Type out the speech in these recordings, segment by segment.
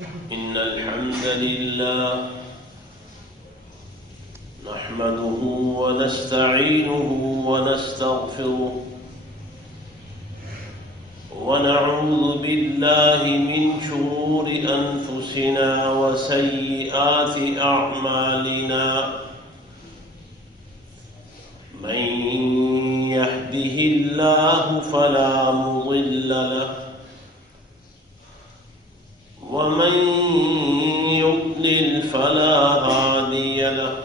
إن الحمد لله نحمده ونستعينه ونستغفره ونعوذ بالله من شرور أنفسنا وسيئات أعمالنا من يهده الله فلا مضل له ومن يضلل فلا هادي له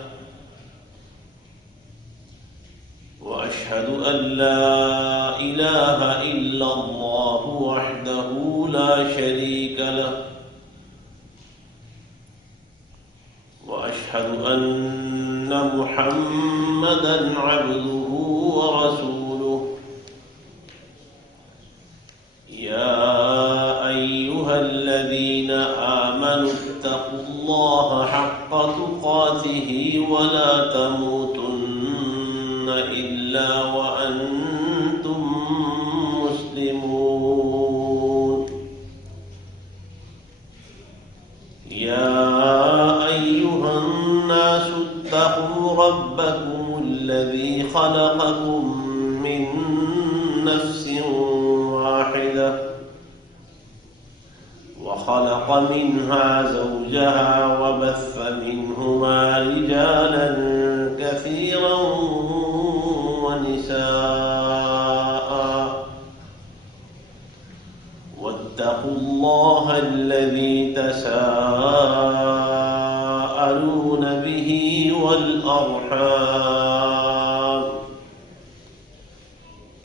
وأشهد أن لا إله إلا الله وحده لا شريك له وأشهد أن محمدًا عبده ورسوله يا أيها الذين آمنوا اتقوا الله حق تقاته ولا تموتن إلا وأنتم مسلمون يا أيها الناس اتقوا ربكم الذي خلقكم من نفس واحدة وخلق منها زوجها وبث منهما رجالا كثيرا ونساء واتقوا الله الذي تساءلون به والأرحام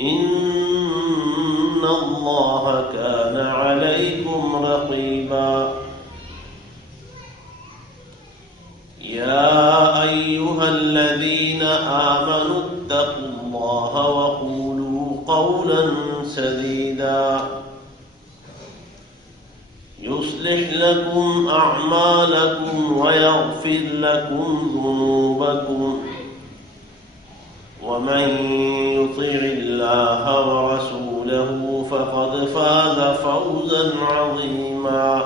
إن الله كان عليكم رقيبا يا أيها الذين آمنوا اتقوا الله وقولوا قولا سديدا يصلح لكم أعمالكم ويغفر لكم ذنوبكم ومن يطع الله ورسوله فقد فاز فوزا عظيما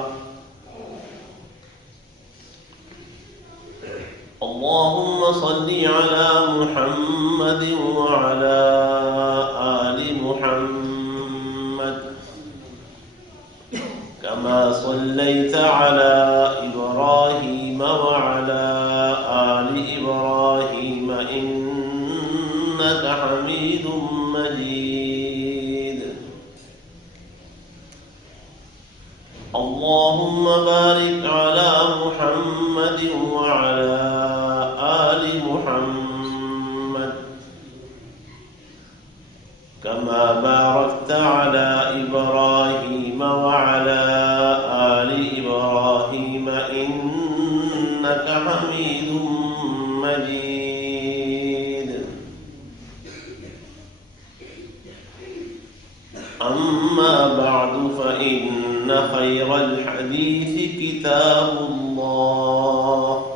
اللهم صل على محمد وعلى آل محمد كما صليت على إبراهيم وعلى آل إبراهيم إنك حميد مجيد اللهم بارك على محمد وعلى آل محمد كما باركت على إبراهيم وعلى آل إبراهيم إنك حميد مجيد أما بعد فإن خير الحديث كتاب الله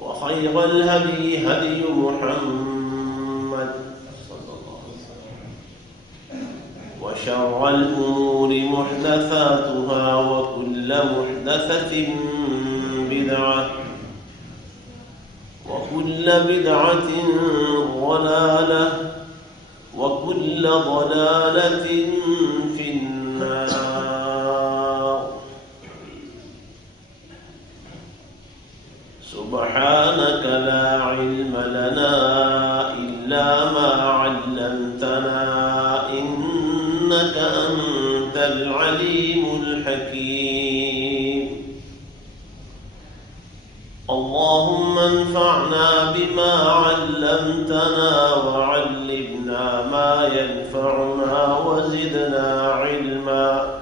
وخير الهدي هدي محمد وشر الأمور محدثاتها وكل محدثة بدعة وكل بدعة ضلالة وكل ضلالة في النار سبحانك لا علم لنا إلا ما علمتنا إنك أنت العليم الحكيم اللهم انفعنا بما علمتنا وعلمنا ما ينفعنا وزدنا علما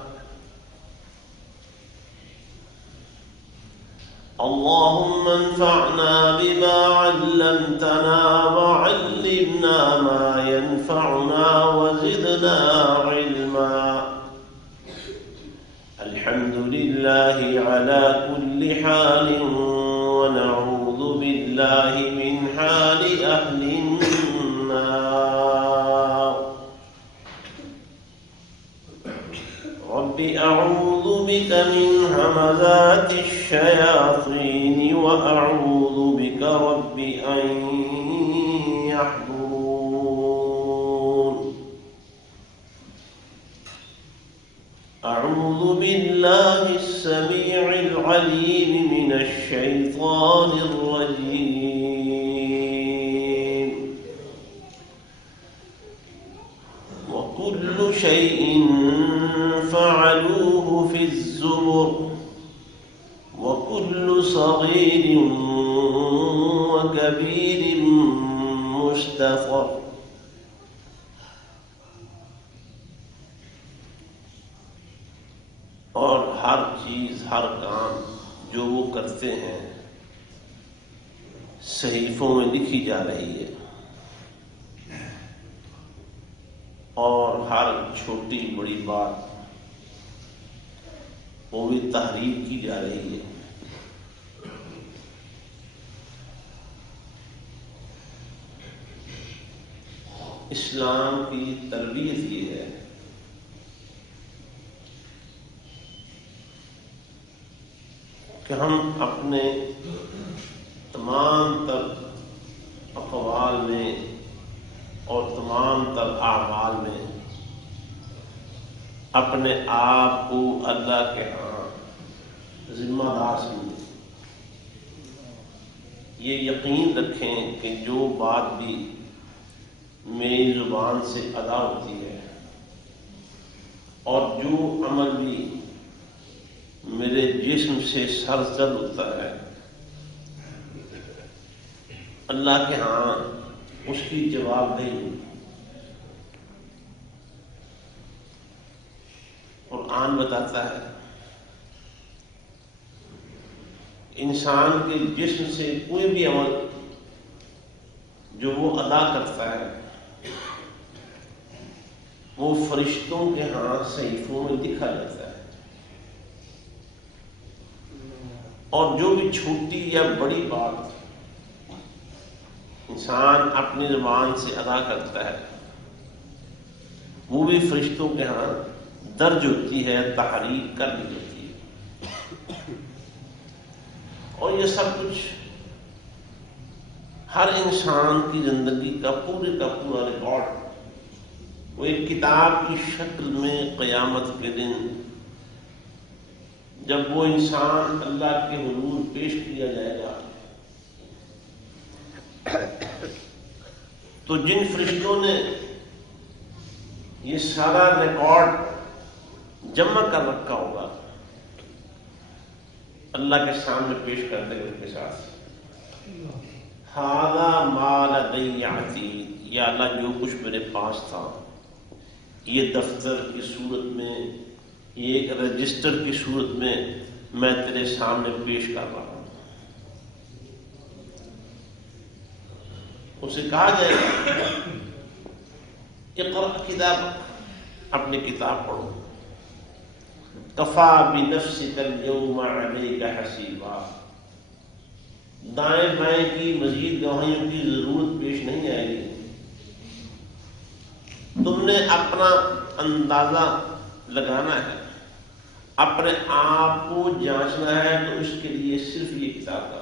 اللهم انفعنا بما علمتنا وعلمنا ما ينفعنا وزدنا علما الحمد لله على كل حال ونعوذ بالله من حال أهل النار رب أعوذ بك من همزات الشياطين وأعوذ بك رب أن يحضرون. أعوذ بالله السميع العليم من الشيطان الرجيم. وكل شيء فعلوه في الزبر وكل صغير وكبير مستطر. اور ہر چیز، ہر کام جو وہ کرتے ہیں صحیفوں میں لکھی جا رہی ہے، اور ہر چھوٹی بڑی بات وہ بھی تحریر کی جا رہی ہے. اسلام کی تربیت یہ ہے کہ ہم اپنے تمام تر اقوال میں اور تمام تر اعمال میں اپنے آپ کو اللہ کے ہاں ذمہ دار سمجھیں. یہ یقین رکھیں کہ جو بات بھی میری زبان سے ادا ہوتی ہے اور جو عمل بھی میرے جسم سے سرزد ہوتا ہے، اللہ کے ہاں اس کی جواب دہی. قرآن بتاتا ہے انسان کے جسم سے کوئی بھی عمل جو وہ ادا کرتا ہے وہ فرشتوں کے ہاں صحیفوں میں لکھا جاتا ہے. اور جو بھی چھوٹی یا بڑی بات انسان اپنی زبان سے ادا کرتا ہے وہ بھی فرشتوں کے ہاں درج ہوتی ہے، تحریر کر لی جاتی ہے. اور یہ سب کچھ ہر انسان کی زندگی کا پورے کا پورا ریکارڈ وہ ایک کتاب کی شکل میں قیامت کے دن جب وہ انسان اللہ کے حضور پیش کیا جائے گا تو جن فرشتوں نے یہ سارا ریکارڈ جمع کر رکھا ہوگا اللہ کے سامنے پیش کر دیں گے ان کے ساتھ ھذا ما لدی عتید، یا اللہ جو کچھ میرے پاس تھا یہ دفتر کی صورت میں، یہ ایک رجسٹر کی صورت میں تیرے سامنے پیش کر رہا ہوں. اسے کہا جائے گا اقرأ کتاب، اپنی کتاب پڑھو. کفا بنفسک اليوم علیک حسیبا، دائیں بائیں کی مزید گواہیوں کی ضرورت پیش نہیں آئے گی. تم نے اپنا اندازہ لگانا ہے، اپنے آپ کو جانچنا ہے، تو اس کے لیے صرف یہ کتاب کا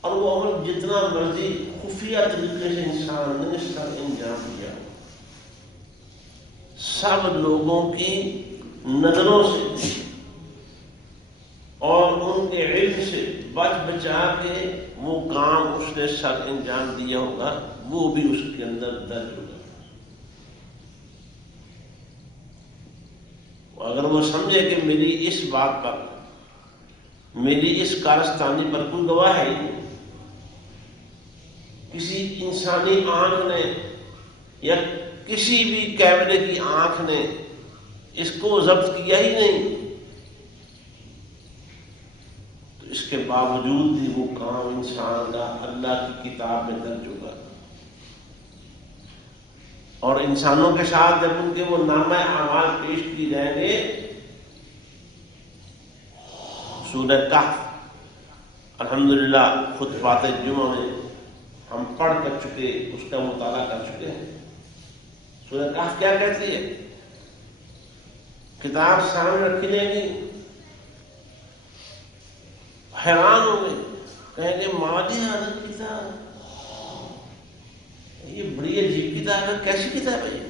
اور وہ عمل جتنا مرضی خفیہ طریقے سے انسان نے اس کا انجام دیا، سب لوگوں کی نظروں سے اور ان کے علم سے بچ بچا کے وہ کام اس نے سر انجام دیا ہوگا، وہ بھی اس کے اندر درج ہوگا. اگر وہ سمجھے کہ میری اس بات پر، میری اس کارستانی پر کوئی گواہ ہے، کسی انسانی آنکھ نے یا کسی بھی کیمرے کی آنکھ نے اس کو ضبط کیا ہی نہیں، تو اس کے باوجود بھی وہ کام انسان کا اللہ کی کتاب میں درج ہوگا. اور انسانوں کے ساتھ جب ان کے وہ نامہ اعمال پیش کی جائیں گے، سورہ کہف الحمدللہ خطبات جمعہ میں ہم پڑھ کر چکے، اس کا مطالعہ کر چکے ہیں. سورہ کہف کیا کہتی ہے؟ کتاب سامنے رکھی جائے گی، حیران ہوں گے، کہیں گے مالی حضرت کتاب، یہ بڑی عجیب کتاب ہے، کیسی کتاب ہے یہ؟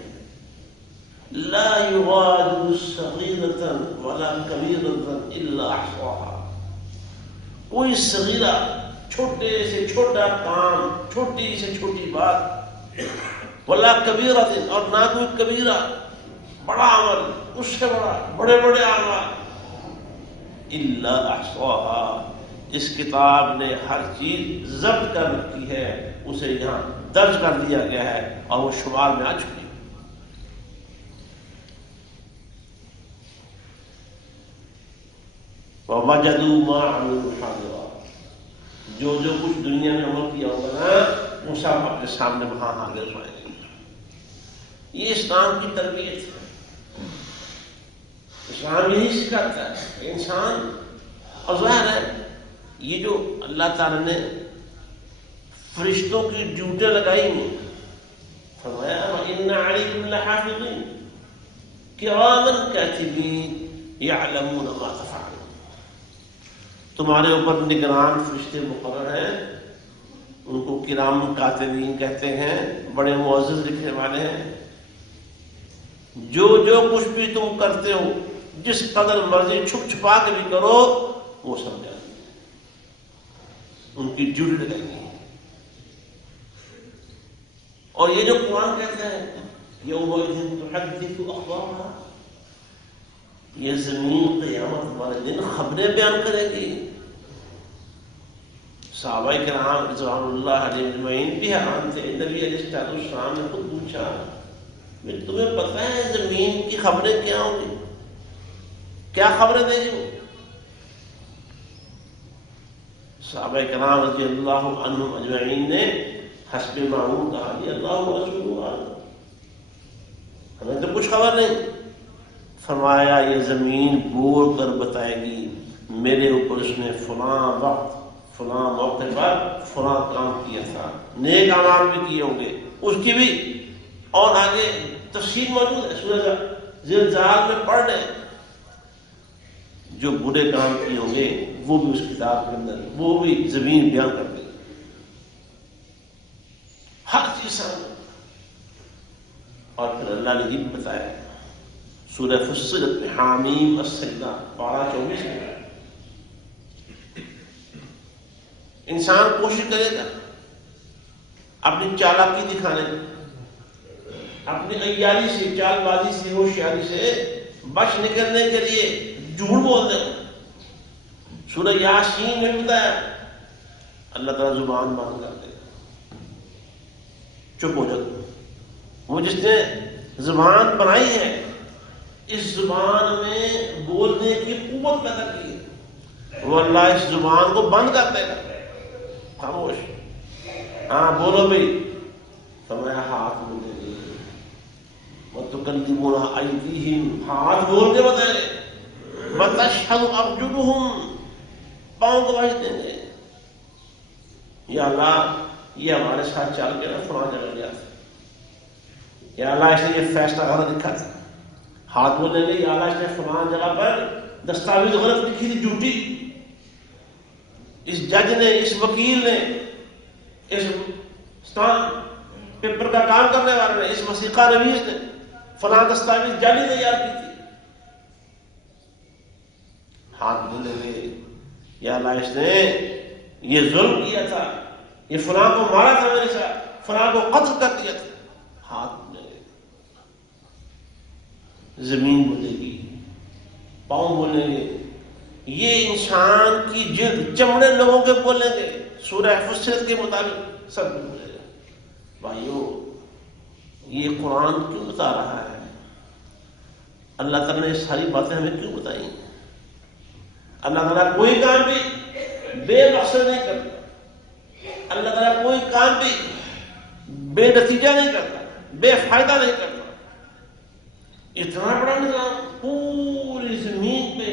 لا یغادر صغیرۃ ولا کبیرۃ الا احصاها، کوئی صغیرہ، چھوٹے سے چھوٹا کام، چھوٹی سے چھوٹی بات، ولا کبیرۃ، اور نہ کوئی کبیرہ بڑا عمل، اس سے بڑا، بڑے بڑے اعمال، الا احصاها، اس کتاب نے ہر چیز ضبط کر رکھی ہے، اسے یہاں درج کر دیا گیا ہے اور وہ شمار میں آ چکی ہے۔ وَوَجَدُوا مَا عَمِلُوا حَاضِرًا، جو کچھ دنیا میں عمل کیا ہوگا نا وہ سب اپنے سامنے وہاں حاضر ہوئے گے۔ یہ اسلام کی تربیت ہے، اسلام یہی سکھاتا ہے انسان، اور ظاہر ہے یہ جو اللہ تعالیٰ نے فرشتوں کی ڈیوٹیں لگائی ہیں، فرمایا وَإِنَّ عَلَيْكُمْ لَحَافِظِينَ كِرَامًا كَاتِبِينَ يَعْلَمُونَ مَا تَفْعَلُونَ، تمہارے اوپر نگران فرشتے مقرر ہیں، ان کو کرام کاتبین کہتے ہیں، بڑے معزز لکھنے والے ہیں، جو کچھ بھی تم کرتے ہو، جس قدر مرضی چھپ چھپا کے بھی کرو، وہ سب جانتے ہیں، ان کی ڈیوٹی لگائی گئی ہے۔ اور یہ جو قرآن کہتا ہے یومئذ تحدث اخبارها، یہ زمین قیامت والے دن خبریں بیان کرے گی۔ صحابہ کرام رضوان اللہ علیہ اجمعین بھی حیران تھے، نبی علیہ السلام نے خود پوچھا تمہیں پتہ ہے زمین کی خبریں کیا ہوں گی، کیا خبریں دے گی؟ صحابہ کرام رضی اللہ عنہم اجمعین نے حسب معلوم کہا کہ اللہ و رسول عالم، ہمیں تو کچھ خبر نہیں۔ فرمایا یہ زمین بول کر بتائے گی میرے اوپر اس نے فلاں وقت فلاں موقع پر فلاں کام کیا تھا، نیک اعمال بھی کیے ہوں گے، اس کی بھی، اور آگے تفصیل موجود ہے، سورہ زلزال میں پڑھ لیں، جو برے کام کیے ہوں گے وہ بھی اس کتاب کے اندر، وہ بھی زمین بیان کر دے گی، ہر چیز سامنے۔ اور پھر اللہ نے یہ بھی بتایا سورہ فصلت میں، حامیم السجدہ، پارہ 24 میں، انسان کوشش کرے گا اپنی چالاکی دکھانے کی، اپنی عیاری سے، چال بازی سے، ہوشیاری سے بچ نکلنے کے لیے جھوٹ بول دے گا۔ سورہ یاسین میں بتایا اللہ تعالیٰ زبان بند کر دے گا، چپ ہو جاتا۔ وہ جس نے زبان بنائی ہے، اس زبان میں بولنے کی قوت پیدا کی ہے، وہ اللہ اس زبان کو بند کر دے گا، خاموش، ہاں بولو بھائی، فرمایا ہاتھ بولنے گے، وَتُكَلِّمُنَا أَيْدِيهِمْ، ہاتھ بول کے بتائیں گے، وَتَشْهَدُ أَرْجُلُهُمْ، پاؤں گواہی دیں گے، یا اللہ یہ ہمارے ساتھ چل کے نا فلاں جگہ گیا تھا، یا اللہ اس نے یہ فیصلہ غلط لکھا تھا، ہاتھ بولیں گے یا اللہ اس نے فلاں جگہ پر دستاویز غلط لکھی تھی، جھوٹی، اس جج نے، اس وکیل نے، اس اسٹامپ پیپر کا کام کرنے والے نے، اس وثیقہ نویس نے فلاں دستاویز جعلی تیار کی تھی، ہاتھ بولیں گے یا اللہ اس نے یہ ظلم کیا تھا، یہ فلاں کو مارا تھا میرے ساتھ، فلاں کو قتل کر دیا تھا، ہاتھ بولیں گے، زمین بولے گی، پاؤں بولیں گے، یہ انسان کی جلد، چمڑے لوگوں کے بولیں گے، سورہ فصلت کے مطابق سب بولے گا۔ بھائیو یہ قرآن کیوں بتا رہا ہے؟ اللہ تعالیٰ نے یہ ساری باتیں ہمیں کیوں بتائی ہیں؟ اللہ تعالیٰ کوئی کام بھی بے مقصد نہیں کرتا، اللہ تعالیٰ کوئی کام بھی بے نتیجہ نہیں کرتا، بے فائدہ نہیں کرتا۔ اتنا بڑا نظام پوری زمین پہ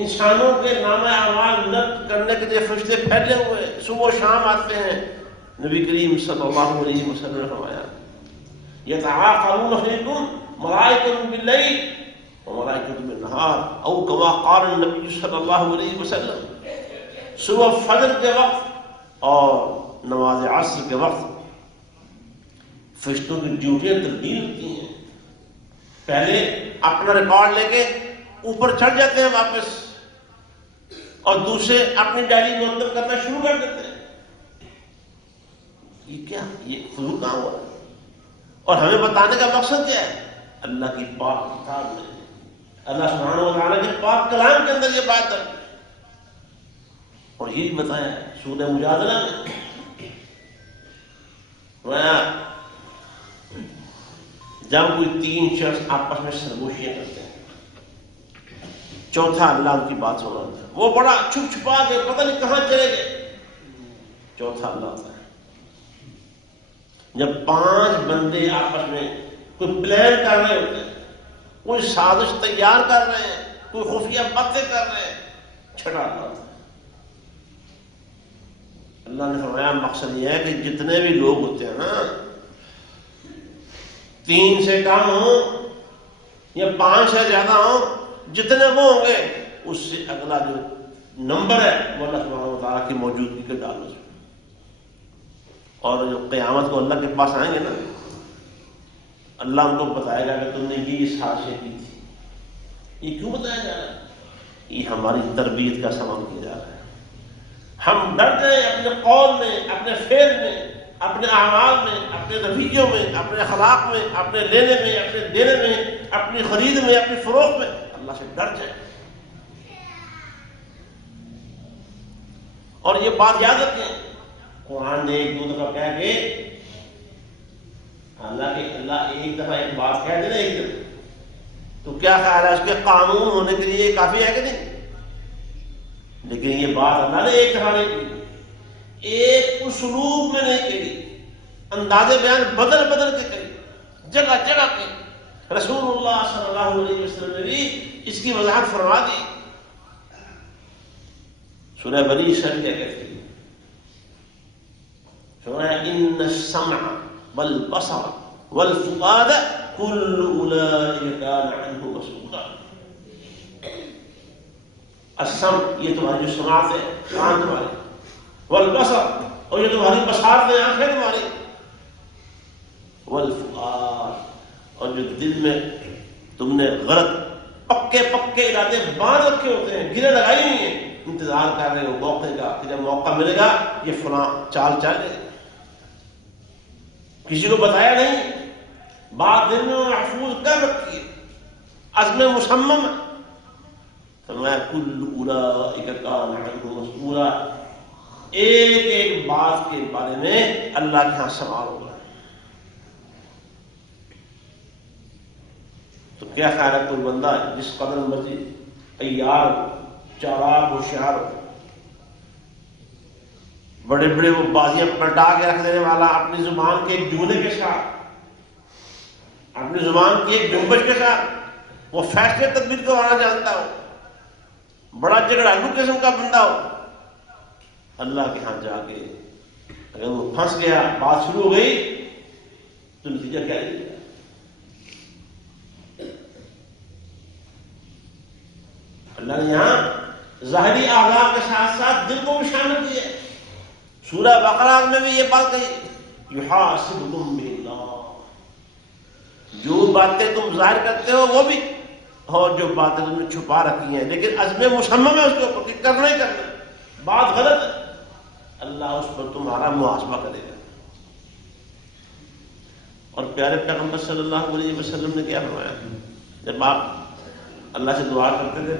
انسانوں کے نامہ اعمال نقد کرنے کے لیے فرشتے پھیلے ہوئے، صبح و شام آتے ہیں۔ نبی کریم صلی اللہ علیہ وسلم نے فرمایا یتعاقبون فیکم ملائکۃ باللیل وملائکۃ بالنہار او کما قال النبی صلی اللہ علیہ وسلم. صبح فجر کے وقت اور نماز عصر کے وقت فرشتوں کی ڈیوٹیاں تبدیل ہوتی ہیں. پہلے اپنا ریکارڈ لے کے اوپر چڑھ جاتے ہیں واپس، اور دوسرے اپنی ڈائری منتخب کرنا شروع کر دیتے ہیں. یہ کیا، یہ فضول کہاں ہوا؟ اور ہمیں بتانے کا مقصد کیا ہے؟ اللہ کی پاک کتاب میں، اللہ سبحانہ و تعالیٰ کے پاک کلام کے اندر یہ بات ہے. اور یہی بتایا ہے سورہ مجادلہ میں، جب کوئی تین شخص آپس میں سرگوشیاں کرتے ہیں، چوتھا اللہ ان کی بات سن رہا ہوتا ہے، وہ بڑا چھپ چھپا کے پتہ نہیں کہاں چلے گئے، چوتھا اللہ ہوتا ہے. جب 5 بندے آپس میں کوئی پلان کر رہے ہوتے ہیں، کوئی سازش تیار کر رہے ہیں، کوئی خفیہ باتیں کر رہے ہیں، چھٹا اللہ ہوتا ہے. اللہ نے فرمایا مقصد یہ ہے کہ جتنے بھی لوگ ہوتے ہیں نا، 3 سے کم ہوں یا 5 سے زیادہ ہوں، جتنے وہ ہوں گے اس سے اگلا جو نمبر ہے وہ اللہ سبحانہ و تعالیٰ کی موجودگی کے ڈالو. اور جو قیامت کو اللہ کے پاس آئیں گے نا، اللہ ان کو بتائے گا کہ تم نے یہ سازشیں کی تھی. یہ کیوں بتایا جا رہا ہے؟ یہ ہماری تربیت کا سامان کیا جا رہا ہے. ہم ڈر گئے اپنے قول میں، اپنے فعل میں، اپنے اعمال میں، اپنے رویوں میں، اپنے اخلاق میں، اپنے لینے میں، اپنے دینے میں، اپنی خرید میں، اپنی فروخت میں. اللہ سے ڈر جائے. اور یہ بات یاد رکھیں، قرآن نے ایک دو دفعہ کہہ کے، اللہ ایک دفعہ ایک بات کہہ دے نا ایک دفعہ، تو کیا خیال ہے اس کے قانون ہونے کے لیے کافی ہے کہ نہیں؟ لیکن یہ بات اللہ نے ایک دفعہ نہیں کی، ایک اسلوب میں نہیں کہی، انداز بیان بدل بدل کے کہی، جگہ جگہ پہ. رسول اللہ صلی اللہ علیہ وسلم نے بھی اس کی وضاحت فرما دی. سورہ بنی اسرائیل کیا کہتی ہے؟ فرمایا ان السمع والبصر والفؤاد كل اولئک کان عنہ مسؤولا. السمع یہ تمہاری جو سماعت ہے، کان تمہارے، والبصر اور یہ تمہاری بصارت ہے، آنکھیں تمہاری، والفؤاد اور جو دل میں تم نے غلط پکے پکے ارادے باندھ رکھے ہوتے ہیں، گرے لگائی ہوئی ہیں، انتظار کر رہے ہو موقع کا کہ جب موقع ملے گا یہ فلاں چال چلے. کسی کو بتایا نہیں، بات دل میں محفوظ کر رکھی ہے، عزم مصمم. فرمایا کل اولئک کان عنہ مسؤولا. ایک ایک بات کے بارے میں اللہ کے ہاں سوال ہوگا. تو کیا خیال ہے کوئی بندہ جس قدر مرضی عیار، چالاک، ہوشیار ہو، بڑے بڑے وہ بازیاں پلٹا کے رکھ دینے والا، اپنی زبان کے ایک جملے کے ساتھ، اپنی زبان کی ایک جنبش کے ساتھ وہ فیصلے تدبیر کروانا جانتا ہو، بڑا جھگڑالو قسم کا بندہ ہو، اللہ کے ہاں جا کے اگر وہ پھنس گیا، بات شروع ہو گئی تو نتیجہ کیا ہے؟ اللہ نے یہاں ظاہری اعضاء کے ساتھ ساتھ دل کو بھی شامل کیا. سورہ بقرہ میں بھی یہ بات کہی، یحاسبکم باللہ، جو باتیں تم ظاہر کرتے ہو وہ بھی، اور جو باتیں تم نے چھپا رکھی ہیں لیکن عزم مصمم ہے اس کے اوپر کہ کرنا ہی کرنا، بات غلط ہے، اللہ اس پر تمہارا محاسبہ کرے گا. اور پیارے پیغمبر صلی اللہ علیہ وسلم نے کیا فرمایا؟ جب آپ اللہ سے دعا کرتے تھے،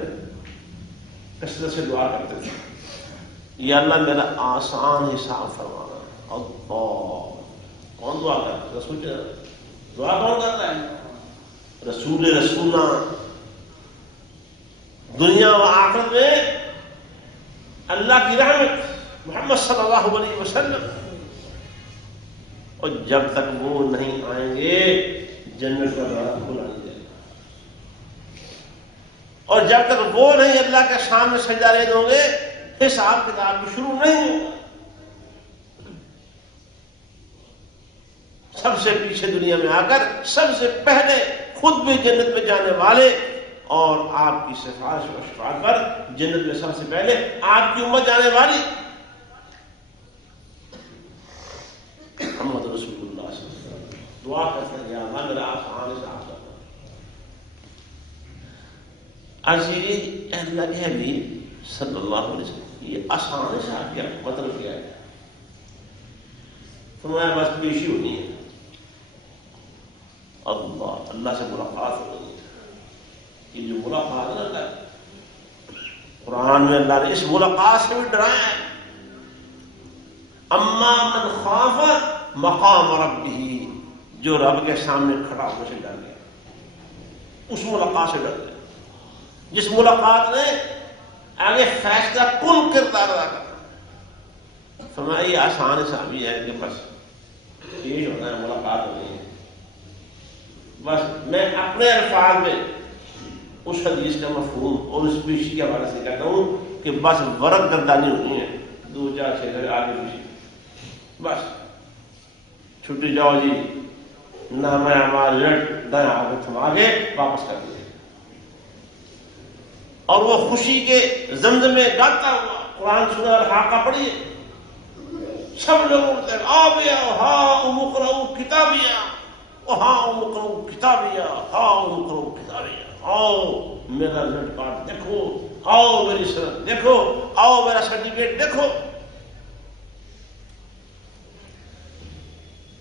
کثرت سے دعا کرتے تھے، یا اللہ میرا آسان حساب فرمانا. اللہ، کون دعا کرتا ہے؟ رسول. دعا کون کرتا ہے؟ رسولہ. دنیا و آخرت میں اللہ کی رحمت محمد صلی اللہ علیہ وسلم. اور جب تک وہ نہیں آئیں گے جنت کا دروازہ کھلا نہیں جائے گا، اور جب تک وہ نہیں اللہ کے سامنے سجدہ ریز ہوں گے حساب کتاب بھی شروع نہیں ہوگا. سب سے پیچھے دنیا میں آ کر سب سے پہلے خود بھی جنت میں جانے والے اور آپ کی سفارش و شفاعت پر جنت میں سب سے پہلے آپ کی امت جانے والی محمد رسول اللہ صلی اللہ علیہ وسلم. دعا کرتے ہیں یا اللہ میرا آسان سے آپ کرنا. اللہ کے حبیب صلی اللہ علیہ وسلم یہ آسان سے آپ کیا مطلب کیا ہے؟ تمہارے پاس پیشی ہونی ہے, اللہ سے ملاقات ہونی ہے. یہ جو ملاقات ہے اللہ قرآن میں اللہ نے اس ملاقات سے بھی ڈرایا ہے. اما من خاف مقام ربہ, جو رب کے سامنے کھڑا ہونے سے ڈر گیا, اس ملاقات سے ڈر گیا, جس ملاقات نے آگے فیصلہ کن کردار ادا کرنا. فرمایا یہ آسان حسابی ہے کہ بس پیش ہونا ہے, ملاقات ہونی ہے. بس میں اپنے الفاظ میں اس حدیث کا مفہوم اور اس پیشی کے حوالے سے کہتا ہوں کہ بس ورق گردانی ہونی ہے, 2-4 6 آگے پیچھے, بس چھٹی جاؤ جی, نہ میں ہمارے لٹ دائیں آگے تھما کے واپس کر دیا. اور وہ خوشی کے زمزمے گاتا ہوا قرآن سنا اور حاقہ پڑھیے, سب لوگ اٹھتے ہیں آؤ بھیا ہاں مقرؤ کتابیہ, ہاں مقرؤ کتابیہ, ہاں مقرؤ کتابیہ, آؤ میرا لٹ کارڈ دیکھو, آؤ میری سند دیکھو, آؤ میرا سرٹیفکیٹ دیکھو.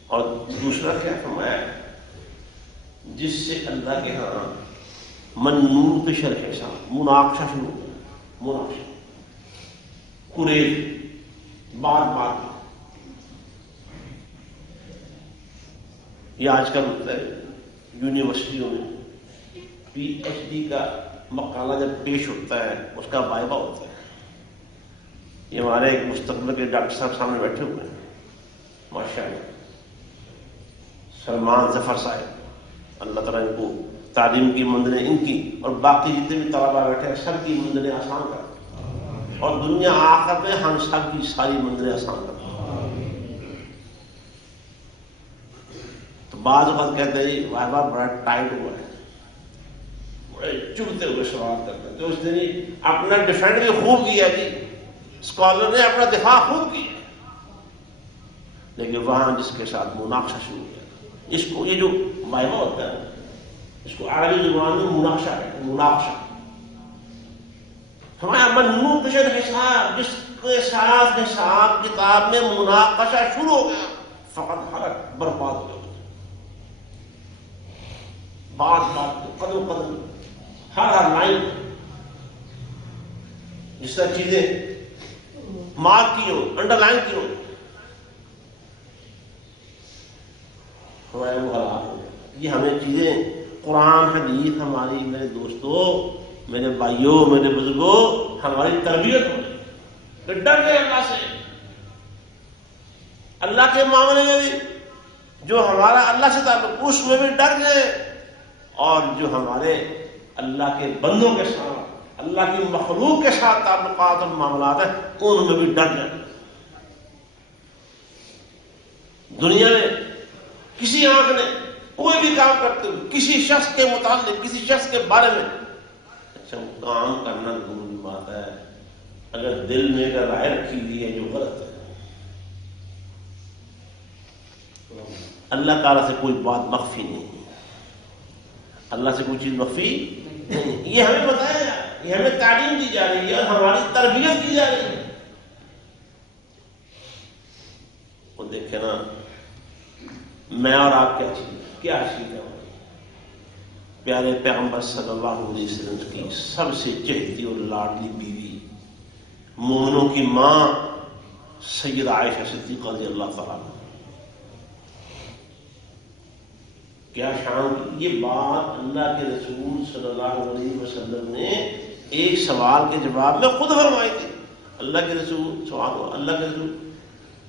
اور دوسرا کیا فرمایا, جس سے اللہ کے ہاں منور پہ شرح حساب مناقشہ شروع ہو, مناقشہ قریب بات یہ آج کل ہوتا ہے یونیورسٹیوں میں PhD کا مقالہ جب پیش ہوتا ہے اس کا وائبہ ہوتا ہے. یہ ہمارے ایک مستقبل کے ڈاکٹر صاحب سامنے بیٹھے ہوئے ہیں ماشاء اللہ, سلمان ظفر صاحب, اللہ تعالیٰ ان کو تعلیم کی منزلیں ان کی اور باقی جتنے بھی طلبا بیٹھے ہیں سب کی منزلیں آسان کر, اور دنیا آخرت میں ہم سب کی ساری منزلیں آسان کر. تو بعض وقت کہتے ہیں وائبہ بڑا ٹائٹ ہوا ہے, بڑے چبھتے ہوئے سوال کرتے ہیں. تو اس نے اپنا ڈیفینڈ بھی خوب کیا جی, اسکالر نے اپنا دفاع خوب کیا, لیکن وہاں جس کے ساتھ مناقشہ شروع کیا, اس کو یہ جو وائبہ ہوتا ہے اس کو عربی زبان میں مناقشہ کہتے ہیں, مناقشہ. ہمارا منور بشر حساب, جس کے ساتھ حساب کتاب میں مناقشہ شروع ہو گیا فقط حلق برباد ہو گیا. بات قدم ہر لائن جس طرح چیزیں مارک کی ہو, انڈر لائن کی ہو, ہمارے وہ حالات ہو گئے. یہ ہمیں چیزیں قرآن حدیث ہماری, میرے دوستوں, میرے بھائیوں, میرے بزرگوں, ہماری تربیت ہو کہ ڈر گئے اللہ سے. اللہ کے معاملے میں بھی جو ہمارا اللہ سے تعلق اس میں بھی ڈر گئے, اور جو ہمارے اللہ کے بندوں کے ساتھ اللہ کی مخلوق کے ساتھ تعلقات اور معاملات ہیں ان میں بھی ڈر گئے. دنیا میں کسی آنکھ نے کوئی بھی کام کرتے ہوئے کسی شخص کے متعلق کسی شخص کے بارے میں اچھا وہ کام کرنا ضروری بات ہے, اگر دل میں اگر رائے رکھی ہوئی ہے جو غلط ہے. اللہ تعالیٰ سے کوئی بات مخفی نہیں, اللہ سے کوئی چیز مخفی نہیں. یہ ہمیں بتایا جا رہا ہے, یہ ہمیں تعلیم دی جا رہی ہے اور ہماری تربیت کی جا رہی ہے. وہ دیکھیں نا میں اور آپ کیا چیز ہے. پیارے پیغمبر صلی اللہ علیہ وسلم کی سب سے چہتی اور لاڈلی بیوی, مومنوں کی ماں سیدہ عائشہ صدیقہ رضی اللہ تعالیٰ, کیا شان کی. یہ بات اللہ کے رسول صلی اللہ علیہ وسلم نے ایک سوال کے جواب میں خود فرمائی تھی. اللہ کے رسول سوال ہوا, اللہ کے رسول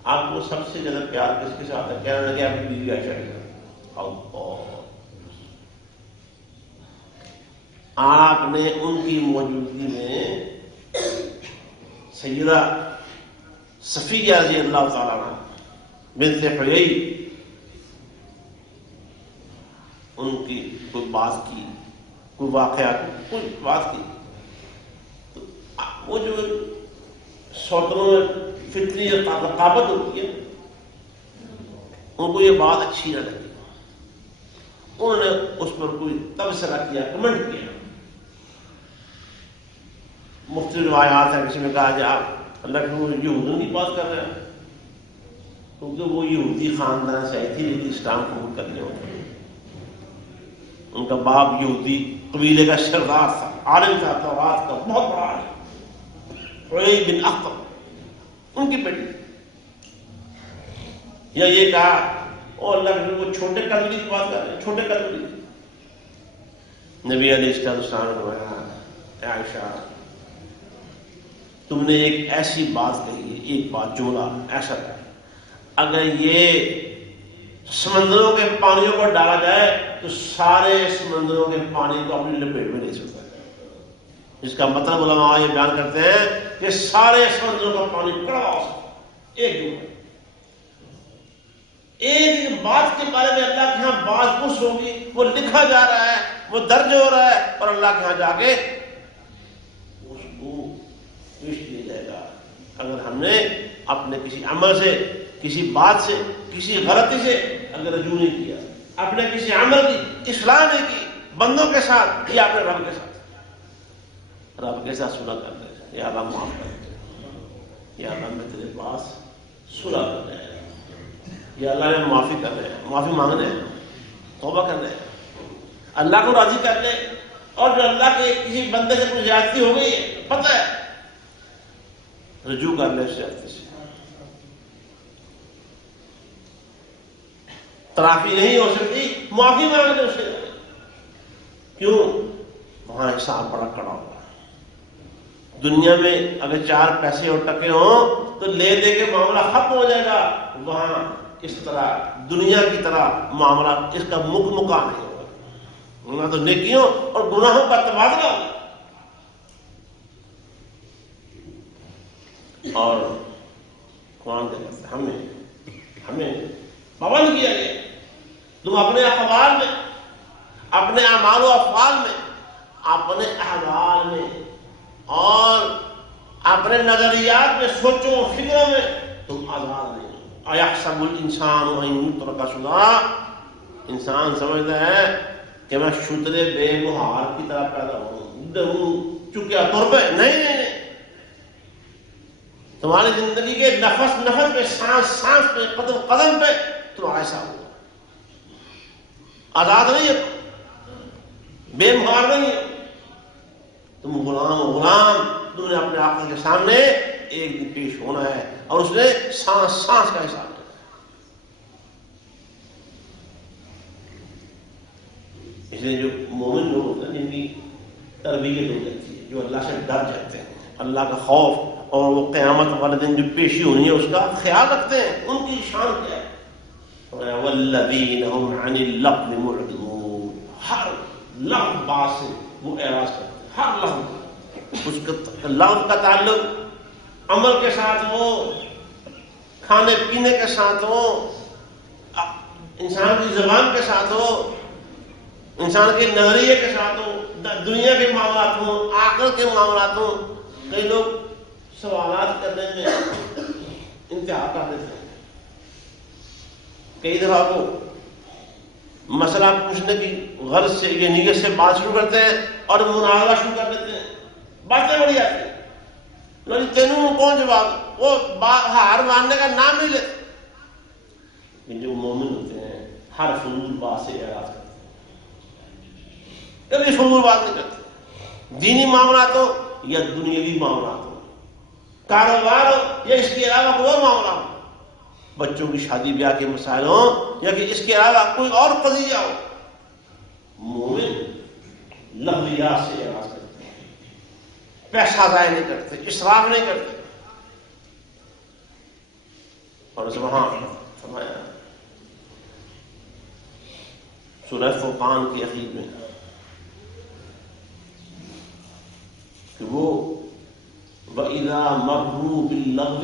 آپ کو سب سے زیادہ پیار کس کے ساتھ ہے؟ کہنے لگے آپ کی بیوی عائشہ کے ساتھ. آپ نے ان کی موجودگی میں سیدہ صفیہ رضی اللہ تعالیٰ عنہ بنت حیی ان کی کوئی بات کی کوئی واقعہ کوئی بات کی، تو وہ جو سوتنوں میں فطری رقابت ہوتی ہے ان کو یہ بات اچھی نہ لگی، انہوں نے اس پر کوئی تبصرہ کیا، کمنٹ کیا۔ مختلف روایات ہیں، کسی نے کہا کہ آپ اللہ کے یہودیوں کی بات کر رہے ہیں، کیونکہ وہ یہودی خاندان سے آئی تھی لیکن اسلام قبول کرنے ہوتے، ان کا باپ یہودی قبیلے کا سردار تھا، عالم تھا، تورات کا بہت بڑا عالم، علی بن اخطب ان کی بیٹی۔ یا یہ کہا او اللہ کے وہ چھوٹے کلوری کی بات کر رہے ہیں، چھوٹے کلوری۔ نبی علیہ السلام نے فرمایا اے عائشہ تم نے ایک ایسی بات کہی ہے، ایک بات جملہ ایسا کہا اگر یہ سمندروں کے پانیوں پر ڈالا جائے تو سارے سمندروں کے پانی کو اپنی لپیٹ میں لے سکتا ہے۔ اس کا مطلب علماء یہ بیان کرتے ہیں کہ سارے سمندروں کا پانی کڑوا ہو سکتا ہے ایک جملہ، ایک بات کے بارے میں اللہ کے ہاں بات خوش ہوگی، وہ لکھا جا رہا ہے، وہ درج ہو رہا ہے، اور اللہ کے ہاں جا کے اس کو پیش کیا جائے گا۔ اگر ہم نے اپنے کسی عمل سے، کسی بات سے، کسی غلطی سے اگر رجوع نہیں کیا، اپنے کسی عمل کی اصلاح نہیں کی بندوں کے ساتھ یا اپنے رب کے ساتھ، رب کے ساتھ صلح کر دے، یا اللہ معاف کر دے، یا اللہ میں تیرے پاس صلح کر رہے ہیں، یا اللہ میں معافی کر رہے ہیں، معافی مانگ رہے ہیں، توبہ کر رہے ہیں، اللہ کو راضی کر لے۔ اور جو اللہ کے کسی بندے سے کوئی زیادتی ہو گئی ہے پتہ ہے، رجوع کر لے اس زیادتی سے، ترافی نہیں ہو سکتی، معافی مانگ لے اس سے۔ کیوں؟ وہاں حساب بڑا کڑا ہوگا۔ دنیا میں اگر 4 پیسے اور ٹکے ہوں تو لے دے کے معاملہ ختم ہو جائے گا، وہاں اس طرح دنیا کی طرح معاملہ اس کا مکہ نہیں ہوگا، وہاں تو نیکیوں اور گناہوں کا تبادلہ ہوگا۔ اور قرآن کہتا ہے ہمیں پابند کیا گیا تم اپنے اقوال میں، اپنے اعمال و افعال میں، اپنے احوال میں اور اپنے نظریات میں، سوچوں و فکروں میں تم آزاد نہیں ہو۔ ایحسب الانسان ان یترک سدی، انسان سمجھتا ہے کہ میں شترے بے مہار کی طرح پیدا ہوں، چکیا طور پہ نہیں، تمہاری زندگی کے نفس نفس پہ، سانس سانس پہ، قدم قدم پہ تم ایسا ہو، آزاد نہیں ہے، بے مہار نہیں ہے، تم غلام، تم نے اپنے آقا کے سامنے ایک دن پیش ہونا ہے، اور اس نے سانس سانس کا حساب ہے۔ اس لیے جو مومن لوگ ہوتے ہیں جن کی تربیت ہو جاتی ہے، جو اللہ سے ڈر جاتے ہیں، اللہ کا خوف اور وہ قیامت والے دن جو پیشی ہونی ہے اس کا خیال رکھتے ہیں، ان کی شان کیا ہے؟ والذین هم عن اللغو معرضون، ہر لغو بات سے وہ اعراض کرتے ہیں، ہر لغو، اس کا لغو کا تعلق عمل کے ساتھ ہو، کھانے پینے کے ساتھ ہو، انسان کی زبان کے ساتھ ہو، انسان کے نظریے کے ساتھ ہو، دنیا کے معاملات ہوں، آخرت کے معاملات ہوں۔ کئی لوگ سوالات کرنے میں انتہا کر دیتے ہیں، کئی دفعہ کو مسئلہ پوچھنے کی غرض سے یا نیت سے بات شروع کرتے ہیں اور مناظرہ شروع کر دیتے ہیں، باتیں بڑی آتی ہیں، لیکن تینوں کون جواب، وہ ہار ماننے کا نام نہیں لیتے۔ لیکن جو مومن ہوتے ہیں ہر فضول بات سے اعراض کرتے ہیں، کبھی فضول بات نہیں کرتے، دینی معاملات ہو یا دنیاوی معاملات ہو، کاروبار ہو یا اس کے علاوہ کوئی معاملہ ہو، بچوں کی شادی بیاہ کے مسائل ہوں یا کہ اس کے علاوہ کوئی اور قضیہ ہو، مومن لغویات سے اعراض کرتے ہیں، پیسہ ضائع نہیں کرتے، اسراف نہیں کرتے۔ اور وہاں فرمایا سورہ فرقان کی اخیر میں کہ وہ وَإِذَا مَرُّوا بِاللَّغْوِ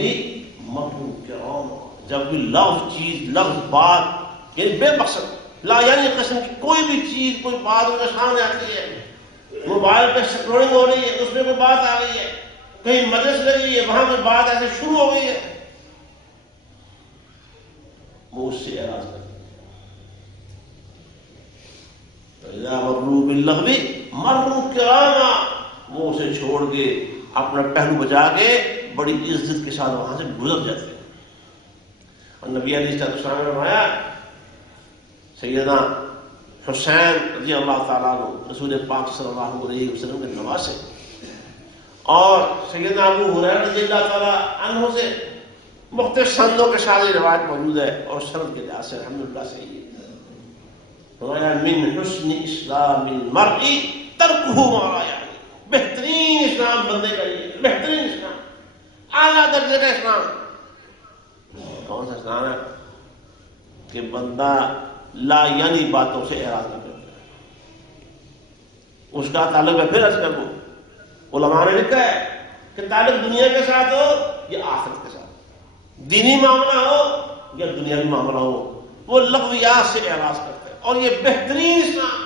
مَرُّوا كِرَامًا، جب بھی لغو چیز، لغو بات، یعنی بے مقصد، لا یعنی قسم کی کوئی بھی چیز، کوئی بات ان کے سامنے آتی ہے موبائل پہ اسکرولنگ ہو رہی ہے، اس میں کوئی بات آ گئی ہے، کہیں مجلس لگی ہے وہاں کوئی بات ایسے شروع ہو گئی ہے، وہ اس سے اعراض کرتے ہیں۔ اذا مروا باللغو مروا کراما، وہ اسے چھوڑ کے اپنا پہلو بجا کے بڑی عزت کے ساتھ وہاں سے گزر جاتے ہیں۔ اور نبی علیہ السلام نے فرمایا سیدنا حسین رضی اللہ تعالیٰ عنہ رسول پاک صلی اللہ علیہ وسلم کے نواسے، اور سیدنا ابو ہریرہ رضی اللہ تعالیٰ عنہ سے مختلف سندوں کے ساتھ یہ روایت موجود ہے، اور سند کے لحاظ سے الحمدللہ صحیح ہے۔ فرمایا من حسن اسلام المرء ترکہ ما لا یعنی، بہترین اسلام بندے کا یہ، بہترین اسلام، اعلیٰ درجے کا اسلام کون سا اسلام ہے کہ بندہ لا یعنی باتوں سے اعراض نہ کرتا ہے۔ اس کا تعلق ہے پھر اصل کو علماء نے لکھا ہے کہ تعلق دنیا کے ساتھ ہو یا آخرت کے ساتھ، دینی معاملہ ہو یا دنیاوی معاملہ ہو، وہ لغویات سے اعراض کرتا ہے۔ اور یہ بہترین اسلام،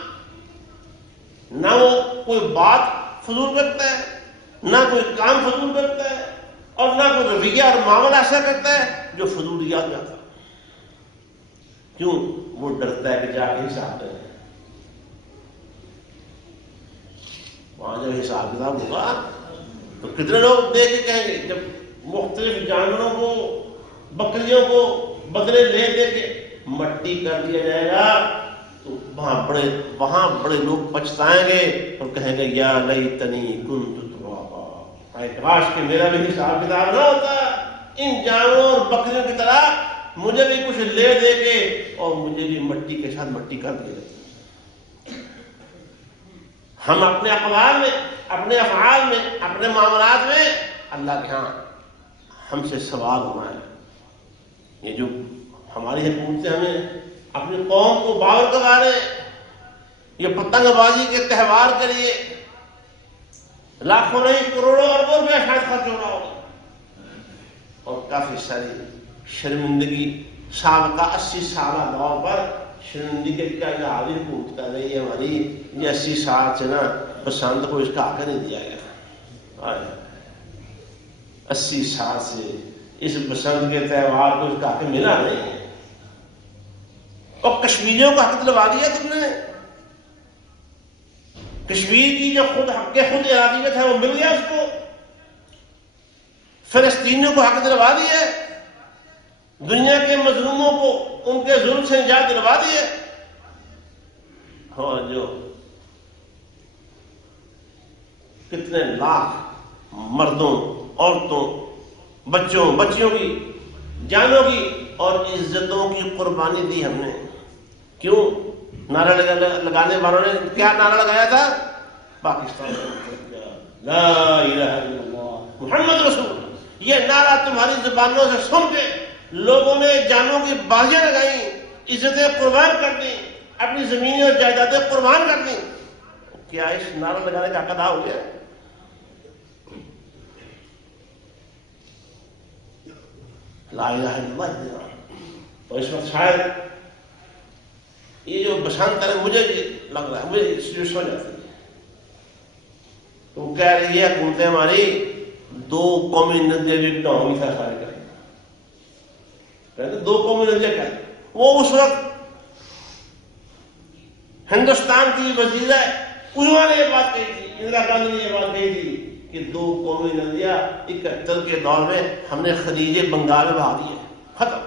نہ وہ کوئی بات فضول کرتا ہے، نہ کوئی کام فضول کرتا ہے، اور نہ کوئی رویہ اور معاملہ ایسا کرتا ہے جو فضولیات میں آتا ہے۔ کیوں؟ وہ ڈرتا ہے کہ جا کے حساب کریں، وہاں جب حساب کتاب ہوگا تو کتنے لوگ دیکھ کے کہیں گے، جب مختلف جانوروں کو، بکریوں کو بدلے لے دے کے مٹی کر دیا جائے گا تو وہاں بڑے لوگ پچھتائیں گے اور کہیں گے یا لیتنی کنت ترابا، اے کاش کہ میرا بھی حساب کتاب نہ ہوتا، ان جانوروں اور بکریوں کی طرح مجھے بھی کچھ لے دے کے اور مجھے بھی مٹی کے ساتھ مٹی کر دے۔ ہم اپنے اقوال میں، اپنے افعال میں، اپنے معاملات میں اللہ کے ہاں ہم سے سوال ہونا ہے۔ یہ جو ہماری حکومتیں ہمیں اپنی قوم کو باور کروا رہے ہیں، یہ پتنگ بازی کے تہوار کے لیے لاکھوں نہیں کروڑوں اربوں روپے شاید خرچ ہو رہا ہوگا، اور کافی ساری شرمندگی سابقہ 80 سالہ دور پر شرمندگی کا یہ عالی حکومت کر رہی ہے ہماری، یہ 80 سال سے نا پسند کو اس کا حق نہیں دیا گیا، 80 سال سے اس پسند کے تہوار کو اس کا حق ملا نہیں ہے۔ اور کشمیریوں کو حق دلوا دیا تم نے، کشمیر کی جو خود حق خود ارادیت ہے وہ مل گیا اس کو، فلسطینیوں کو حق دلوا دیا، دنیا کے مظلوموں کو ان کے ظلم سے نجات دلوا دیے، اور جو کتنے لاکھ مردوں، عورتوں، بچوں، بچیوں کی جانوں کی اور عزتوں کی قربانی دی ہم نے۔ کیوں؟ نعرہ لگانے والوں نے کیا نعرہ لگایا تھا؟ پاکستان لا الہ الا اللہ محمد رسول اللہ، یہ نعرہ تمہاری زبانوں سے سن کے لوگوں نے جانوں کی بازیاں لگائیں، عزتیں قربان کر دیں، اپنی زمینیں اور جائیدادیں قربان کر دیں۔ کیا اس نعرہ لگانے کا حق ادا ہو گیا؟ لا الہ الا اللہ۔ اور اس وقت شاید یہ جو بسنت ہے مجھے لگ رہا ہے، مجھے سمجھ آتی ہے، تو کہہ رہی ہے حکومتیں ہماری 2 قومی ندیاں بھی ڈاؤں گی سارے کریں، کہتے 2 قومی ندیاں کیا؟ وہ اس وقت ہندوستان کی وزیرہ عظمیٰ نے یہ بات کہی تھی، اندرا گاندھی نے یہ بات کہی تھی کہ 2 قومی ندیاں 71 کے دور میں ہم نے خلیج بنگال میں بہا دی ہے، ختم۔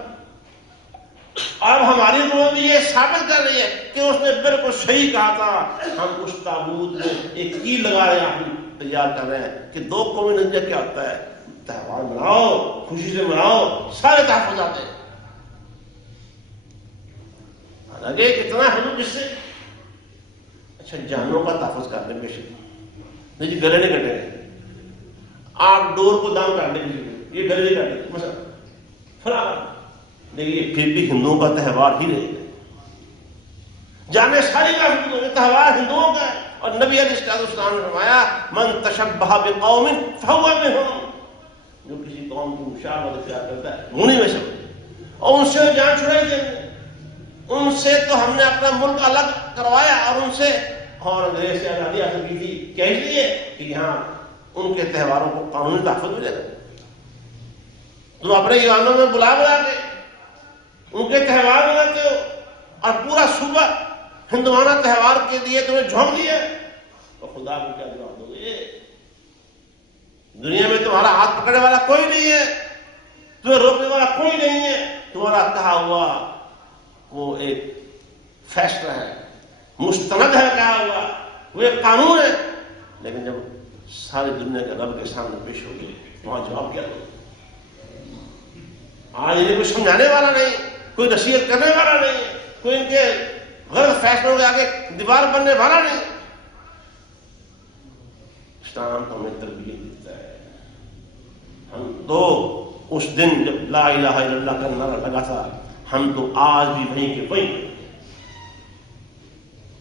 اور ہماری حکومت بھی یہ ثابت کر رہی ہے کہ اس نے بالکل صحیح کہا تھا، ہم اس تابوت میں ایک کیل لگا رہے ہیں، ہم تیار کر رہے ہیں کہ 2 قومی ندیاں کیا ہوتا ہے، تہوار مناؤ، خوشی سے مناؤ، سارے تحفظ آتے ہیں۔ حالانکہ کتنا حدود جس سے اچھا جانوں کا تحفظ کرنے میں نہیں جی گلے نہیں کٹے گئے، آپ ڈور کو دام کاٹنے کے لیے یہ گلے نہیں کاٹے گا مثلا فلاں، لیکن پھر بھی ہندوؤں کا تہوار ہی رہے گا، جانے ساری کا تہوار ہندوؤں کا ہے۔ اور نبی علیہ السلام نے فرمایا من تشبہ بقوم فہو منہم، جو کسی قوم کی مشابہت اختیار کرتا ہے انہی میں سے، اور ان سے جان چھڑائی دیں گے، ان سے تو ہم نے اپنا ملک الگ کروایا اور ان سے اور انگریز سے آزادی حاصل کی تھی کیا اس لیے کہ یہاں ان کے تہواروں کو قانونی تحفظ ملے گا. تم اپنے ایوانوں میں بلا کے ان کے تہوار مناتے ہو اور پورا صوبہ ہندوانہ تہوار کے لیے تمہیں جھونک دیا. تو خدا کو کیا جواب دو گے؟ دنیا میں تمہارا ہاتھ پکڑنے والا کوئی نہیں ہے، تمہیں روکنے والا کوئی نہیں ہے. تمہارا کہا ہوا وہ ایک فیصلہ ہے، مستند ہے کہا ہوا، وہ ایک قانون ہے. لیکن جب ساری دنیا کے رب کے سامنے پیش ہو گئی وہاں جواب کیا دو؟ آج انہیں کوئی سمجھانے والا نہیں، کوئی نصیحت کرنے والا نہیں، کوئی ان کے غلط فیصلوں کے آگے دیوار بننے والا نہیں. اسلام تو ہمیں تربیت دیتا ہے. ہم تو اس دن جب لا الہ الا اللہ کا نعرہ لگا تھا، ہم تو آج بھی وہیں کے وہیں.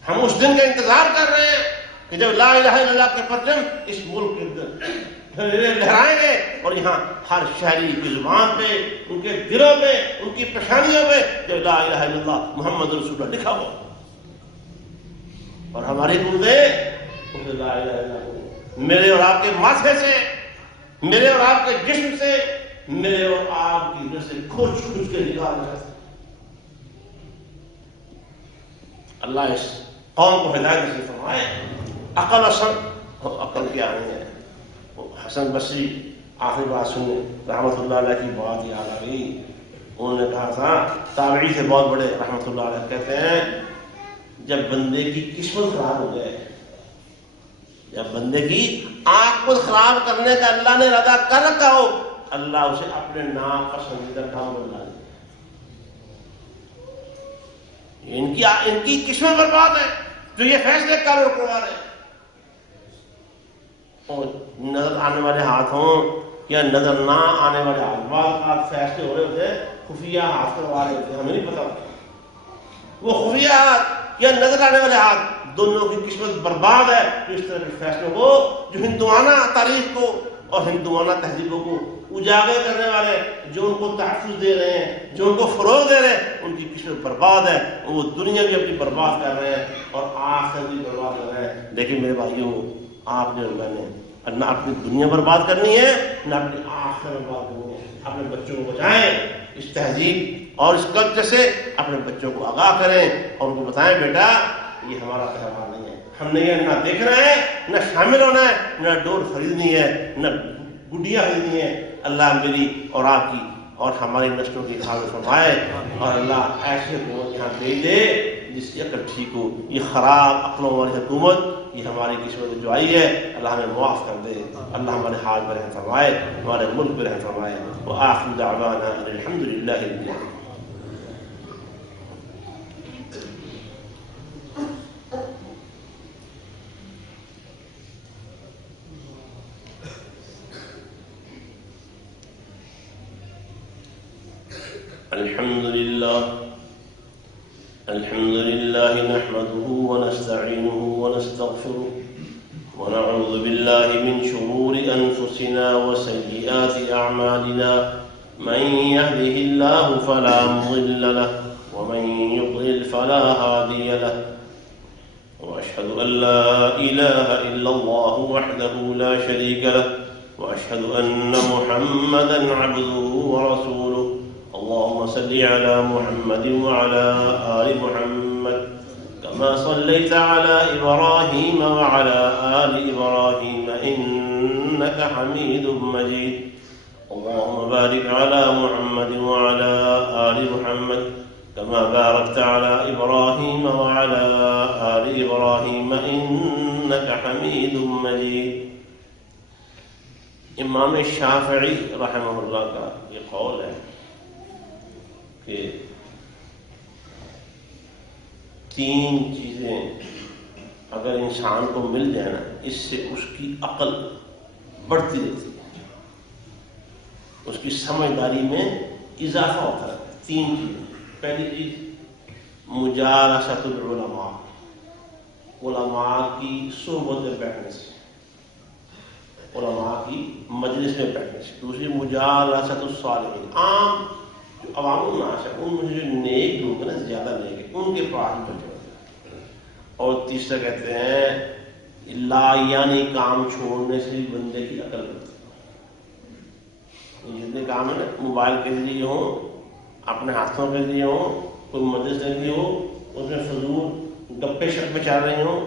ہم اس دن کا انتظار کر رہے ہیں کہ جب لا الہ الا اللہ کے پرچم اس ملک کے اندر لہرائیں گے اور یہاں ہر شہری کی زبان پہ، ان کے دلوں پہ، ان کی پیشانیوں پہ جب لا الہ الا اللہ محمد رسول اللہ لکھا ہو. اور ہماری قوتیں لا الہ الا اللہ میرے اور آپ کے ماتھے سے، میرے اور آپ کے جسم سے، میرے اور آپ کی نسل کھوج کھوج کے نکال رہے. اللہ اس قوم کو ہدایت نصیب فرمائے. عقل عقل کیا نہیں ہے. حسن بصری آخری بات سنیں، رحمۃ اللہ علیہ کی بات یاد آ گئی. انہوں نے کہا تھا، تابعی سے بہت بڑے رحمۃ اللہ علیہ کہتے ہیں، جب بندے کی قسمت خراب ہو جائے، جب بندے کی آنکھ کو خراب کرنے کا اللہ نے ارادہ کر رکھا ہو، اللہ اسے اپنے نام پسندیدہ کام بنا دے. ان کی قسمت برباد ہے جو یہ فیصلے کر کروا رہے ہیں. اور نظر آنے والے ہاتھ ہوں یا نظر نہ آنے والے ہاتھ، بعض فیصلے ہو رہے ہوتے ہیں خفیہ ہاتھ کروا رہے ہوتے ہیں، ہمیں نہیں پتا. وہ خفیہ ہاتھ یا نظر آنے والے ہاتھ، دونوں کی قسمت برباد ہے. تو اس طرح کے فیصلوں کو جو ہندوانہ تاریخ کو اور ہندوانہ تہذیبوں کو اجاگر کرنے والے، جو ان کو تحفظ دے رہے ہیں، جو ان کو فروغ دے رہے ہیں، ان کی قسمت برباد ہے. وہ دنیا بھی اپنی برباد کر رہے ہیں اور آخرت بھی برباد کر رہے ہیں. لیکن میرے بھائیوں، آپ نے میں نے نہ اپنی دنیا برباد کرنی ہے، نہ اپنی آخرت برباد کرنی ہے. اپنے بچوں کو بچائیں اس تہذیب اور اس کلچر سے. اپنے بچوں کو آگاہ کریں اور ان کو بتائیں، بیٹا یہ ہمارا تہوار نہیں ہے، ہم نے یہ نہ دیکھنا ہے، نہ شامل ہونا ہے، نہ ڈور خریدنی ہے، نہ گڈیاں خریدنی ہے. اللہ میری اور آپ کی اور ہماری نسلوں کی حفاظت فرمائے، اور اللہ ایسے حکومت یہاں بھیج دے جس کی عقل ٹھیک ہو. یہ خراب عقلوں والی حکومت، یہ ہماری قسمت جو آئی ہے، اللہ ہمیں معاف کر دے. اللہ ہمارے حال پر رحم فرمائے، ہمارے ملک پر رحم فرمائے. وآخر دعوانا الحمد للہ رب العالمین. الحمد لله نحمده ونستعينه ونستغفره ونعوذ بالله من شرور أنفسنا وسيئات أعمالنا. من يهده الله فلا مضل له ومن يضلل فلا هادي له. وأشهد أن لا إله إلا الله وحده لا شريك له وأشهد أن محمدا عبده ورسوله. اللهم صل على محمد وعلى آل محمد كما صليت على إبراهيم وعلى آل إبراهيم إنك حميد مجيد. اللهم بارك على محمد وعلى آل محمد كما باركت على إبراهيم وعلى آل إبراهيم إنك حميد مجيد. امام شافعی رحمہ اللہ کا یہ قول ہے کہ 3 چیزیں اگر انسان کو مل جائے نا، اس سے اس کی عقل بڑھتی رہتی ہے، اس کی سمجھداری میں اضافہ ہوتا ہے. 3 چیزیں. پہلی چیز مجالسۃ العلماء، علماء کی صحبت میں بیٹھنے سے، علماء کی مجلس میں بیٹھنے سے. دوسری مجالسۃ الصالحین، عام جو عوام الناس ہے ان میں جو نیک لوگ ہیں نا، زیادہ نیک ہیں، ان کے پاس بیٹھے ہوتے ہیں. اور تیسرا کہتے ہیں لا یعنی کام چھوڑنے سے بھی بندے کی عقل بڑھتی ہے. جتنے کام ہے نا، موبائل کے ذریعے ہوں، اپنے ہاتھوں کے ذریعے ہوں، کوئی مدرسے کے ذریعے ہو، اس میں فضول گپے شپے چل رہی ہوں،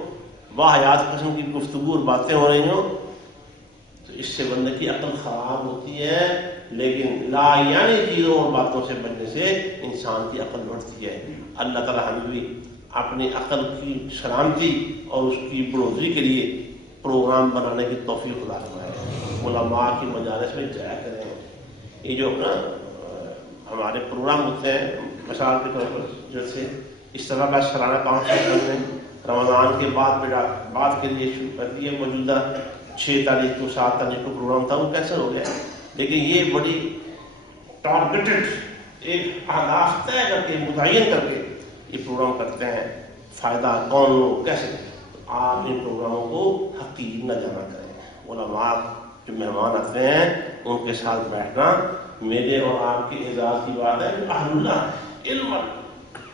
واہیات قسم کی گفتگو اور باتیں ہو رہی ہوں، تو اس سے بندے کی عقل خراب ہوتی ہے. لیکن لا یعنی چیزوں اور باتوں سے بچنے سے انسان کی عقل بڑھتی ہے. اللہ تعالیٰ ہمیں بھی اپنی عقل کی سلامتی اور اس کی بڑھوتری کے لیے پروگرام بنانے کی توفیق عطا فرمائے. علماء کی مجالس میں جایا کریں. یہ جو اپنا ہمارے پروگرام ہوتے ہیں، مثال کے طور پر جیسے اس طرح کا سالانہ کانفرنس ہم نے رمضان کے بعد بات کے لیے شروع کر دی ہے. موجودہ 6 تاریخ کو 7 تاریخ کو پروگرام تھا، وہ کیسے ہو گیا، لیکن یہ بڑی ٹارگیٹڈ ایک اہداف طے کر کے متعین کر کے یہ پروگرام کرتے ہیں. فائدہ کون لوگ کیسے، آپ ان پروگراموں کو حقیر نہ جانا کریں. علماء جو مہمان آتے ہیں ان کے ساتھ بیٹھنا میرے اور آپ کے اعزاز کی بات ہے. اہل اللہ علم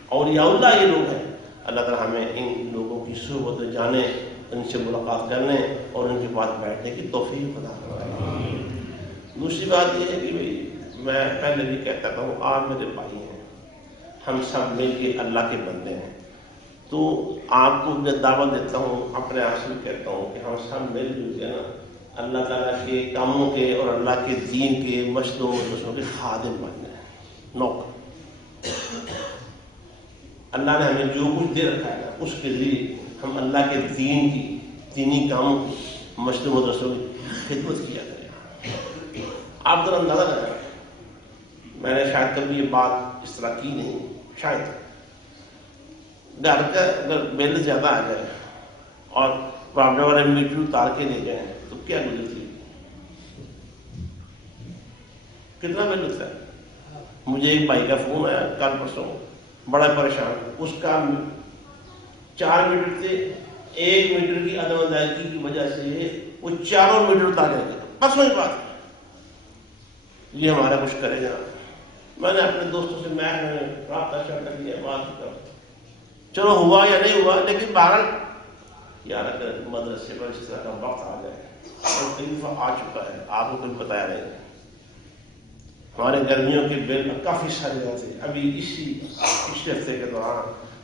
اولیاء اللہ یہ لوگ ہیں. اللہ تعالیٰ ہمیں ان لوگوں کی صحبت جانے، ان سے ملاقات کرنے اور ان کے پاس بیٹھنے کی توفیق عطا فرمائے. دوسری بات یہ ہے کہ میں پہلے بھی کہتا ہوں، آپ میرے بھائی ہیں، ہم سب مل کے اللہ کے بندے ہیں. تو آپ کو میں دعوت دیتا ہوں، اپنے آپ سے کہتا ہوں کہ ہم سب مل جل کے نا اللہ تعالیٰ کے کاموں کے اور اللہ کے دین کے مشنوں و کے خادم بن جائیں، نوکر. اللہ نے ہمیں جو کچھ دے رکھا ہے نا، اس کے ذریعے ہم اللہ کے دین کی دینی کاموں کی مشنوں مدرسوں کی خدمت کیا کریں. آپ ذرا اندازہ کریں، میں نے شاید کبھی یہ بات اس طرح کی نہیں. شاید گھر کا اگر بل زیادہ آ جائے اور پراپرٹی والے میٹر اتار کے لے جائیں تو کیا گزرتی ہے، کتنا بل ہوتا ہے. مجھے ایک بھائی کا فون آیا کل پرسوں، بڑا پریشان. اس کا 4 میٹر تھے، 1 میٹر کی عدم ادائیگی کی وجہ سے وہ 4 میٹر اتارے گئے. پرسوں ہی بات یہ ہمارا کچھ کرے گا. میں نے اپنے دوستوں سے میں رابطہ شامل کیا، بات کر، چلو ہوا یا نہیں ہوا، لیکن بہرحال یار اگر مدرسے پر اس طرح کا وقت آ جائے اور کئی دفعہ آ چکا ہے، آپ کو کچھ بتایا نہیں. ہمارے گرمیوں کے بل کافی سارے تھے. ابھی پچھلے ہفتے کے دوران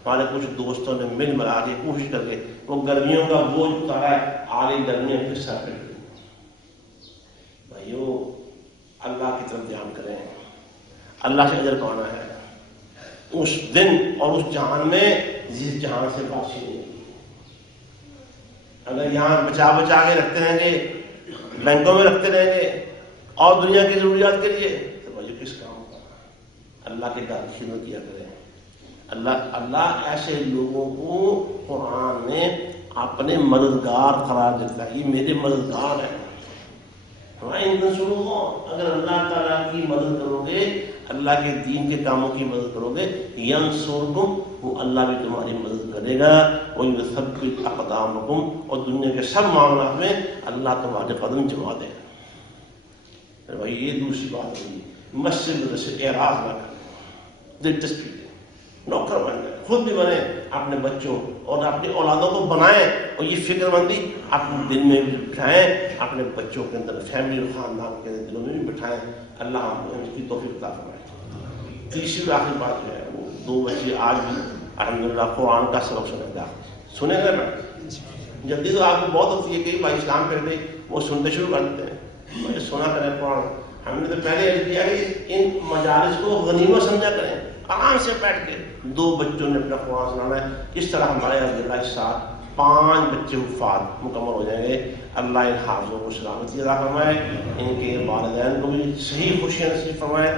ہمارے کچھ دوستوں نے مل ملا کے کوشش کر کے وہ گرمیوں کا بوجھ اتارا ہے آگے گرمیوں کے سر پہ. بھائیو اللہ کی طرف دھیان کریں، اللہ سے اجر پانا ہے. اس دن اور اس جہان میں جس جہان سے واپسی نہیں ہوگی. اگر یہاں بچا کے رکھتے رہیں گے، بینکوں میں رکھتے رہیں گے اور دنیا کی ضروریات کے لیے، تو مجھے کس کام کا. اللہ کے گھر کی خدمت کیا کریں. اللہ ایسے لوگوں کو قرآن نے اپنے مددگار قرار دیتا ہے. یہ میرے مددگار ہیں. اگر اللہ تعالیٰ کی مدد کرو گے، اللہ کے دین کے کاموں کی مدد کرو گے، ینصرکم، وہ اللہ بھی تمہاری مدد کرے گا. وَيُثَبِّتْ أَقْدَامَكُمْ، اور دنیا کے سب معاملات میں اللہ تمہارے قدم جما دے گا. بھائی یہ دوسری بات ہوگی. مسجد سے اعراض نہ کریں، دلچسپی دیں، نوکر بن جائیں، خود بھی بنیں، اپنے بچوں اور اپنی اولادوں کو بنائیں، اور یہ فکر مندی اپنے دل میں بھی بٹھائیں، اپنے بچوں کے اندر، فیملی اور خاندان کے دلوں میں بھی بٹھائیں. اللہ ہم کو اس کی توفیق عطا فرمائے. تیسری آخری بات جو ہے، وہ 2 بچے آج بھی الحمدللہ قرآن کا سبق سنے گا نا. جلدی تو آپ کو بہت ہوتی ہے کہ بھائی اسلام پہ دے، وہ سنتے شروع کر دیتے ہیں. مجھے سنا کریں قرآن. ہم نے تو پہلے عرض کیا کہ ان مجالس کو غنیمت سمجھا کریں. آرام سے بیٹھ کے 2 بچوں نے اپنا قرآن سنانا ہے. اس طرح ہمارے عبداللہ کے ساتھ 5 بچے وفات مکمل ہو جائیں گے. اللہ ان حافظوں کو سلامتی عطا فرمائے، ان کے والدین کو بھی صحیح خوشیاں نصیب فرمائے.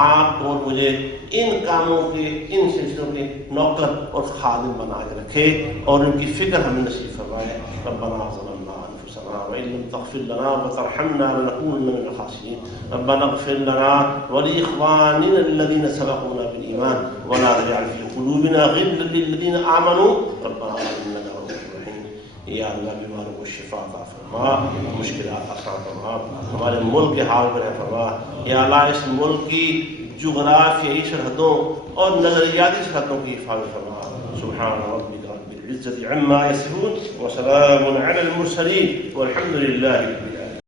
آپ اور مجھے ان کاموں کے، ان سلسلوں کے نوکر اور خادم بنا کے رکھے اور ان کی فکر ہمیں نصیب فرمائے. ربنا ظلمنا انفسنا وان لم تغفر لنا وترحمنا لنكونن من الخاسرين. ربنا اغفر لنا ولاخواننا الذين سبقونا بالایمان ولا تجعل في قلوبنا غلا للذين امنوا ربنا انك رؤوف رحيم. یا اللہ بیماروں کو شفا عطا فرما، مشکلات آسان فرما، ہمارے ملک کے حال پر فرما. یا اللہ اس ملک کی جغرافیائی سرحدوں اور نظریاتی سرحدوں کی حفاظت فرما. سبحان ربک رب العزة عما يصفون وسلام على المرسلين والحمد لله رب العالمين.